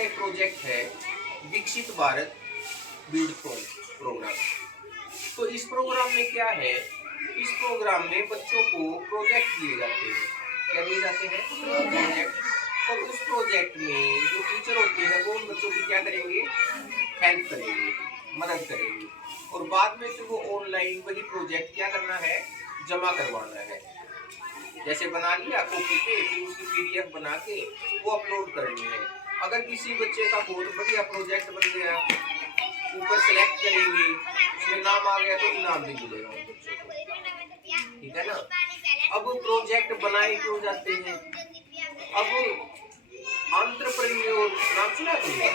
एक प्रोजेक्ट है विकसित भारत बिल्डकॉन प्रोग्राम। तो इस प्रोग्राम में क्या है, इस प्रोग्राम में बच्चों को प्रोजेक्ट दिए जाते हैं। क्या दिए जाते हैं? प्रोजेक्ट। और उस प्रोजेक्ट में जो टीचर होते हैं वो उन बच्चों की क्या करेंगे, हेल्प करेंगे, मदद करेंगे। और बाद में फिर वो ऑनलाइन वही प्रोजेक्ट क्या करना है, जमा करवाना है। जैसे बना लिया कॉपी पे, फिर उसकी पीडीएफ बना के वो अपलोड करनी है। अगर किसी बच्चे का बहुत बढ़िया प्रोजेक्ट बन गया, ऊपर सेलेक्ट करेंगे, उसमें नाम आ गया तो इनाम भी मिलेगा उन बच्चों को, ठीक है ना। अब प्रोजेक्ट बनाए क्यों जाते हैं? अब एंटरप्रेन्योर नाम सुना तुमने?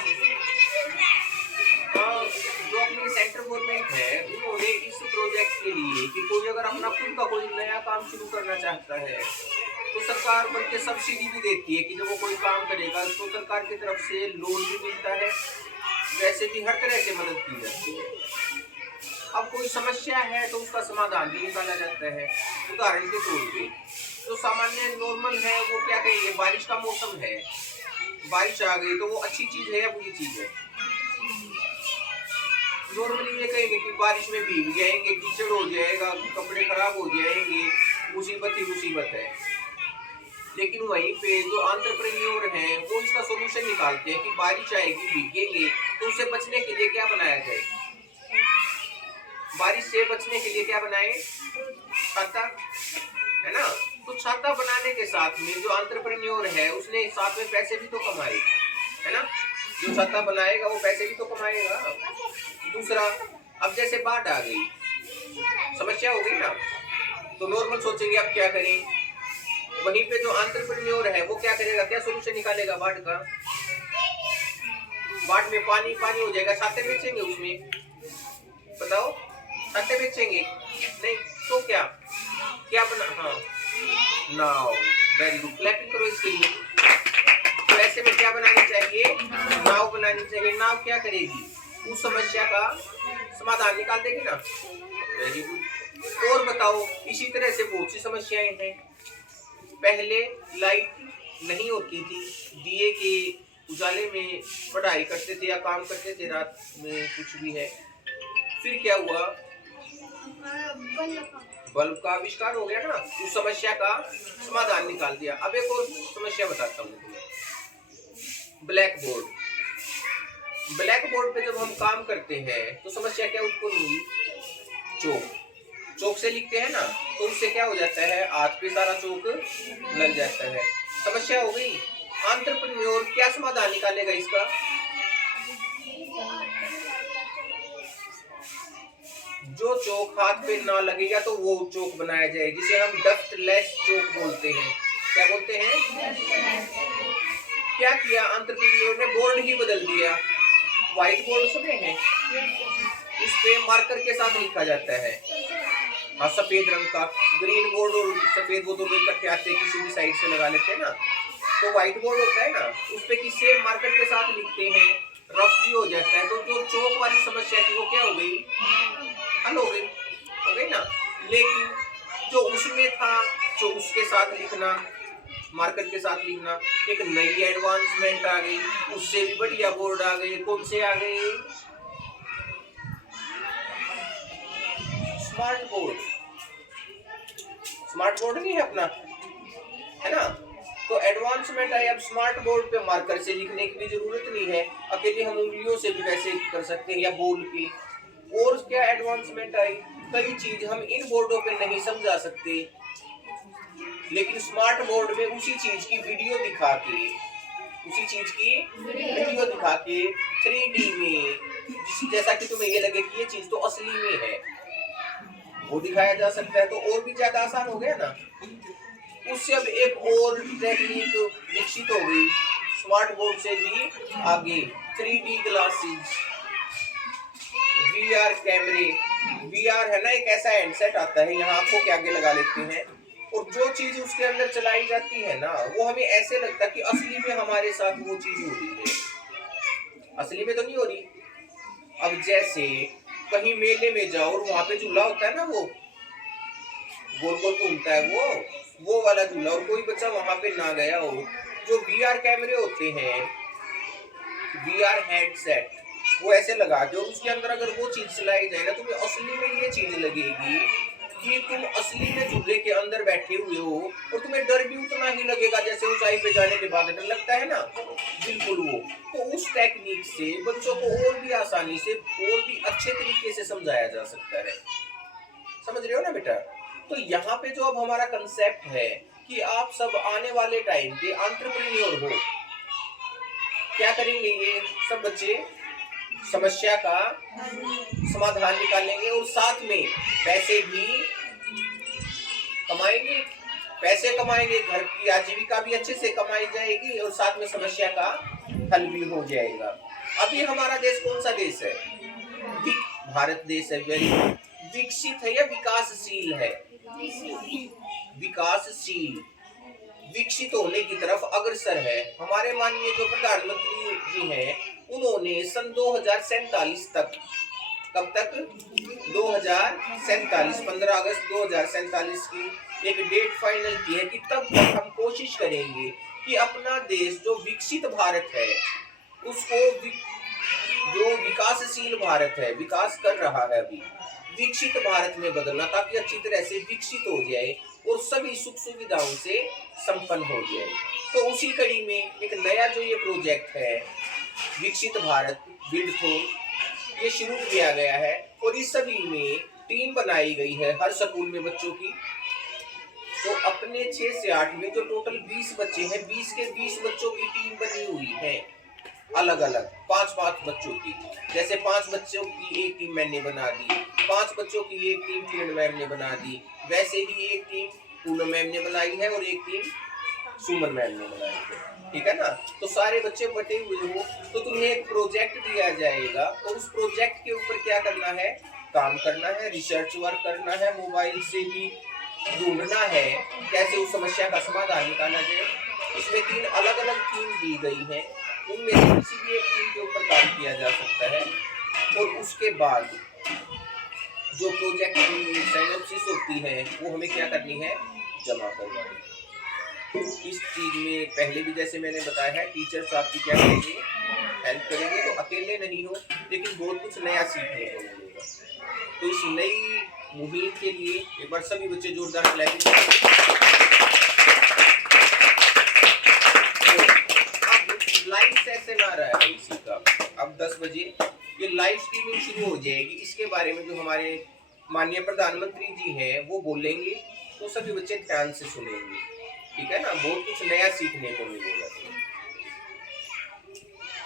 जो अपनी सेंट्रल गवर्नमेंट है उन्होंने इस प्रोजेक्ट के लिए कि कोई अगर अपना खुद का कोई नया काम शुरू करना चाहता है तो सरकार बल्कि सब्सिडी भी देती है कि जब वो कोई काम करेगा तो सरकार की तरफ से लोन भी मिलता है, वैसे भी हर तरह से मदद की जाती है। अब कोई समस्या है तो उसका समाधान भी निकाला जाता है। उदाहरण के तौर पे जो सामान्य नॉर्मल है वो क्या कहेंगे, बारिश का मौसम है, बारिश आ गई तो वो अच्छी चीज है या बुरी चीज है? नॉर्मली ये कहेंगे कि बारिश में भीग जाएंगे, कीचड़ हो जाएगा, कपड़े खराब हो जाएंगे, मुसीबत ही मुसीबत है। लेकिन वहीं पे जो एंटरप्रेन्योर हैं वो इसका सॉल्यूशन निकालते हैं कि बारिश आएगी, भीगेंगे, तो उससे बचने के लिए क्या बनाया जाए। बारिश से बचने के लिए क्या बनाए, छाता, है ना। तो छाता बनाने के साथ में जो एंटरप्रेन्योर है उसने साथ में पैसे भी तो कमाए, है ना। जो छाता बनाएगा वो पैसे भी तो कमाएगा। दूसरा, अब जैसे बाढ़ आ गई, समस्या हो गई ना, तो नॉर्मल सोचेंगे अब क्या करें। वहीं पे जो एंटरप्रेन्योर है वो क्या करेगा, क्या सॉल्यूशन निकालेगा बाढ़ का। बाढ़ में पानी पानी हो जाएगा, छाते बेचेंगे उसमें, बताओ, छाते बेचेंगे नहीं तो क्या क्या बना, हाँ नाव, वेरी गुड, क्लैपिंग करो इसके लिए। तो ऐसे में क्या बनानी चाहिए, नाव बनानी चाहिए। नाव क्या करेगी, उस समस्या का समाधान निकाल देगी ना, वेरी गुड। और बताओ, इसी तरह से बहुत सी समस्याएं हैं। पहले लाइट नहीं होती थी, दिए के उजाले में पढ़ाई करते थे या काम करते थे रात में, कुछ भी है। फिर क्या हुआ, बल्ब का आविष्कार हो गया ना, उस समस्या का समाधान निकाल दिया। अब एक और समस्या बताता हूँ तुम्हें, ब्लैक बोर्ड। ब्लैक बोर्ड पे जब हम काम करते हैं तो समस्या क्या उत्पन्न हुई, चौक से लिखते हैं ना, तो उससे क्या हो जाता है, हाथ पे सारा चौक लग जाता है, समस्या हो गई। एंटरप्रेन्योर क्या समाधान निकालेगा इसका, जो चौक हाथ पे ना लगेगा तो वो चौक बनाया जाए, जिसे हम डस्टलेस चौक बोलते हैं। क्या बोलते हैं? क्या किया एंटरप्रेन्योर ने, बोर्ड ही बदल दिया। व्हाइट बोर्ड सुने हैं, उस पे मार्कर के साथ लिखा जाता है, हाँ सफेद रंग का। ग्रीन बोर्ड और सफेद वो दोनों इकट्ठे आते हैं, किसी भी साइड से लगा लेते हैं ना। तो व्हाइट बोर्ड होता है ना, उस पे किससे मार्कर के साथ लिखते हैं, रफ भी हो जाता है। तो जो चौक वाली समस्या थी वो क्या हो गई, हल हो गई ना। लेकिन जो उसमें था, जो उसके साथ लिखना, मार्कर के साथ लिखना, एक नई एडवांसमेंट आ गई, उससे भी बढ़िया बोर्ड आ गए। कौन से आ गए, स्मार्ट बोर्ड। स्मार्ट बोर्ड नहीं है अपना, है ना। तो एडवांसमेंट आई, अब स्मार्ट बोर्ड पे मार्कर से लिखने की भी जरूरत नहीं है, अकेले हम उंगलियों से भी वैसे कर सकते हैं या बोल के। और क्या एडवांसमेंट आई, कई चीज हम इन बोर्डों पे नहीं समझा सकते, लेकिन स्मार्ट बोर्ड में उसी चीज की वीडियो दिखा के, उसी चीज की वीडियो दिखा के 3D में, जैसा कि तुम्हें ये लगे कि ये चीज तो असली में है, वो दिखाया जा सकता है। तो और भी ज्यादा आसान हो गया ना। उससे अब एक और टेक्निक विकसित हो गई, स्मार्ट बोर्ड से भी आगे 3D ग्लासेस, VR कैमरे। VR है ना, एक ऐसा हैंडसेट आता है, यहाँ आंखों के आगे लगा लेते हैं, और जो चीज उसके अंदर चलाई जाती है ना, वो हमें ऐसे लगता है कि असली में हमारे साथ वो चीज हो रही है, असली में तो नहीं हो रही। अब जैसे कहीं मेले में जाओ और वहां पे झूला होता है ना, वो गोल गोल घूमता है, वो वाला झूला, और कोई बच्चा वहां पे ना गया हो, जो VR कैमरे होते हैं VR हेडसेट, वो ऐसे लगा के और उसके अंदर अगर वो चीज चलाई जाए ना, तुम्हें असली में ये चीज लगेगी कि तुम असली में झूले के अंदर बैठे हुए हो, और तुम्हें डर भी उतना ही लगेगा जैसे ऊंचाई पे जाने के बाद डर लगता है ना, बिल्कुल वो। तो उस टेक्निक से बच्चों को और भी आसानी से और भी अच्छे तरीके से समझाया जा सकता है। समझ रहे हो ना बेटा? तो यहाँ पे जो अब हमारा कंसेप्ट है कि आप सब आने वाले टाइम के एंटरप्रेन्योर हो। क्या करेंगे ये सब बच्चे? समस्या का समाधान निकालेंगे और साथ में पैसे भी कमाएंगे। पैसे कमाएंगे, घर की आजीविका भी अच्छे से कमाई जाएगी और साथ में समस्या का हल भी हो जाएगा। अभी हमारा देश कौन सा देश है? भारत देश है। वेरी विकसित है या विकासशील है? विकासशील, विकसित होने की तरफ अग्रसर है। हमारे माननीय जो प्रधानमंत्री जी हैं, उन्होंने सन 2047 तक, कब तक? 2047, 15 अगस्त 2047 की एक डेट फाइनल की है कि तब तक हम कोशिश करेंगे कि अपना देश जो विकसित भारत है उसको जो विकासशील भारत है, विकास कर रहा है अभी, विकसित भारत में बदलना, ताकि अच्छी तरह से विकसित हो जाए और सभी सुख सुविधाओं से संपन्न हो जाए। तो उसी कड़ी में एक नया जो ये प्रोजेक्ट है विकसित भारत बिल्ड थोन, ये शुरू किया गया है और इस सभी में टीम बनाई गई है हर स्कूल में बच्चों की। तो अपने 6 से 8 में जो टोटल 20 बच्चे हैं, 20 के 20 बच्चों की टीम बनी हुई है, अलग अलग 5-5 बच्चों की। जैसे 5 बच्चों की एक टीम मैंने बना दी, 5 बच्चों की एक टीम किरण मैम ने बना दी, वैसे ही एक टीम पूनम मैम ने बनाई है और एक टीम सुमन मैम ने बनाई है। ठीक है ना? तो सारे बच्चे बटे हुए हो, तो तुम्हें एक प्रोजेक्ट दिया जाएगा और उस प्रोजेक्ट के ऊपर क्या करना है? काम करना है, रिसर्च वर्क करना है, मोबाइल से भी ढूंढना है कैसे उस समस्या का समाधान निकाला जाए। इसमें 3 अलग अलग थीम दी गई है, उनमें से किसी भी एक थीम के ऊपर काम किया जा सकता है और उसके बाद जो प्रोजेक्ट की सिनॉप्सिस होती है वो हमें क्या करनी है? जमा करवानी। इस चीज में पहले भी जैसे मैंने बताया है, टीचर्स आपकी क्या करेंगे? हेल्प करेंगे। तो अकेले नहीं हो, लेकिन बहुत कुछ नया सीखने को मिलेगा। तो इस नई मुहिम के लिए एक बार सभी बच्चे जोरदार क्लैपिंग करें। लाइव सेशन आ रहा है इसी का, अब 10 बजे ये लाइव स्ट्रीमिंग शुरू हो जाएगी। इसके बारे में जो हमारे माननीय प्रधानमंत्री जी हैं वो बोलेंगे, तो सभी बच्चे ध्यान से सुनेंगे। ठीक है ना? बहुत कुछ नया सीखने को मिलेगा।